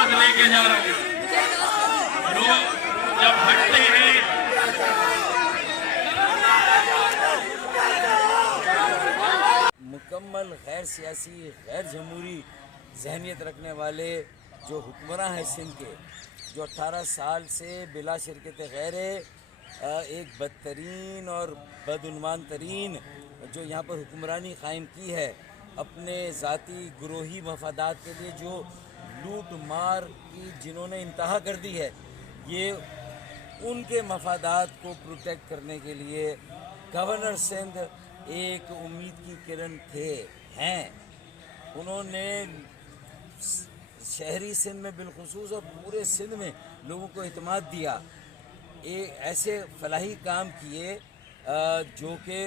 आवाज लेके जा रहा हूँ। लोग जब हटते हैं मुकम्मल गैर सियासी गैर जमहूरी जहनीत रखने वाले जो हुक्मरान हैं सिंध के, जो 18 साल से बिला शिरकत गैर एक बदतरीन और बदउनवान तरीन जो यहाँ पर हुक्मरानी कायम की है, अपने ज़ाती ग्रोही मफादात के लिए जो लूट मार की जिन्होंने इंतहा कर दी है, ये उनके मफादात को प्रोटेक्ट करने के लिए गवर्नर सिंध एक उम्मीद की किरण हैं। उन्होंने शहरी सिंध में बिलखुसूस और पूरे सिंध में लोगों को इत्मीनान दिया, ऐसे फलाही काम किए जो कि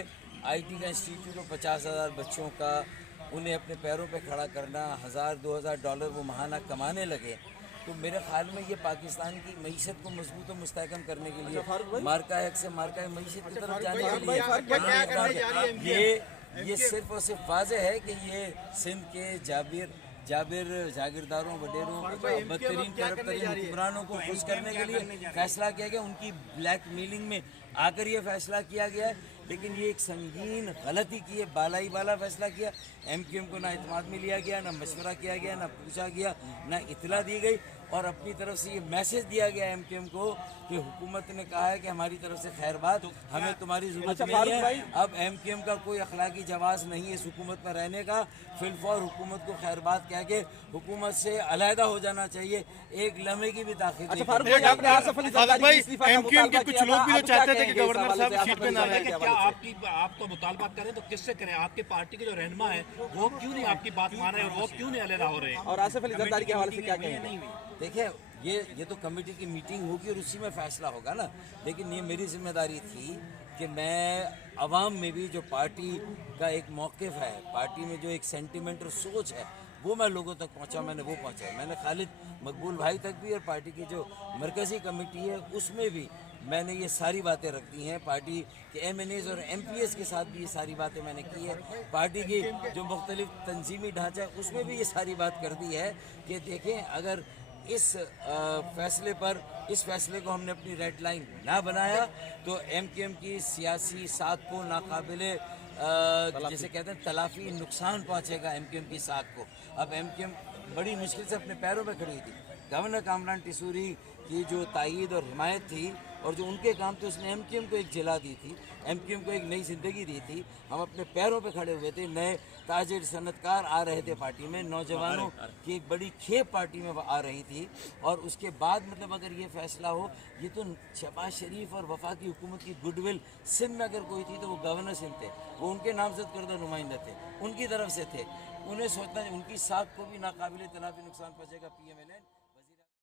IT का इंस्टीट्यूट और 50,000 बच्चों का उन्हें अपने पैरों पे खड़ा करना, $1,000-2,000 वो माहाना कमाने लगे। तो मेरे ख्याल में ये पाकिस्तान की मईशत को मजबूत और मुस्तहकम करने के लिए मार्का हक से मार्का मईशत की तरफ जाने के लिए ये सिर्फ और सिर्फ वाज़ेह है कि ये सिंध के जागीरदारों वडेरों बदतरीन तरफ हुक्मरानों को खुश करने के लिए फैसला किया गया, उनकी ब्लैक मेलिंग में आकर ये फैसला किया गया है। लेकिन ये एक संगीन गलती की है, बाला फैसला किया। MQM को ना इत्मीनान में लिया गया, ना मशवरा किया गया, ना पूछा गया, ना इतला दी गई, और अपनी तरफ से ये मैसेज दिया गया MQM को कि हुकूमत ने कहा है कि हमारी तरफ से खैरबाद, हमें तुम्हारी ज़रूरत नहीं है। अब MQM का कोई अखलाकी जवाज़ नहीं है इस हुकूमत में रहने का। फिलफौर हुकूमत को खैरबाद कह के हुकूमत से अलहदा हो जाना चाहिए, एक लम्हे की भी ताक़ीद नहीं। MQM के कुछ लोग भी तो चाहते थे कि गवर्नर साहब सीट पे ना रहें। क्या आप तो मुतालबा करें तो किससे करें? आपके पार्टी के जो रहनुमा है वो क्यों नहीं आपकी बात मान रहे और वो क्यों नहीं अलहदा हो रहे? और आसिफ अली जरदारी के हवाले से क्या कहेंगे? देखिए, ये तो कमेटी की मीटिंग होगी और उसी में फैसला होगा ना। लेकिन ये मेरी जिम्मेदारी थी कि मैं अवाम में भी जो पार्टी का एक मौक़िफ़ है, पार्टी में जो एक सेंटिमेंट और सोच है, वो मैं लोगों तक पहुंचा, मैंने वो पहुंचाया। मैंने खालिद मकबूल भाई तक भी और पार्टी की जो मरकज़ी कमेटी है उसमें भी मैंने ये सारी बातें रख दी हैं। पार्टी के MNAs और MPs के साथ भी ये सारी बातें मैंने की है। पार्टी की जो मुख्तलिफ तंजीमी ढांचा है उसमें भी ये सारी बात कर दी है कि देखें, अगर इस फैसले को हमने अपनी रेड लाइन ना बनाया तो MQM की सियासी साख को नाकाबिले जैसे कहते हैं तलाफी नुकसान पहुंचेगा MQM की साख को। अब MQM बड़ी मुश्किल से अपने पैरों पे खड़ी थी। गवर्नर कामरान टिसूरी की जो तायीद और हिमायत थी और जो उनके काम थे, उसने MQM को एक जिला दी थी, MQM को एक नई ज़िंदगी दी थी। हम अपने पैरों पे खड़े हुए थे, नए ताजिर सनतकार आ रहे थे पार्टी में, नौजवानों की एक बड़ी खेप पार्टी में आ रही थी। और उसके बाद मतलब अगर ये फैसला हो, ये तो शहबाज शरीफ और वफाकी हुकूमत की गुडविल सिंध में अगर कोई थी तो वो गवर्नर सिंध थे, वो उनके नामजद करदा नुमाइंदा थे, उनकी तरफ से थे। उन्हें सोचना उनकी साख को भी नाकाबिले तलाफी नुकसान पहुँचेगा। PMLN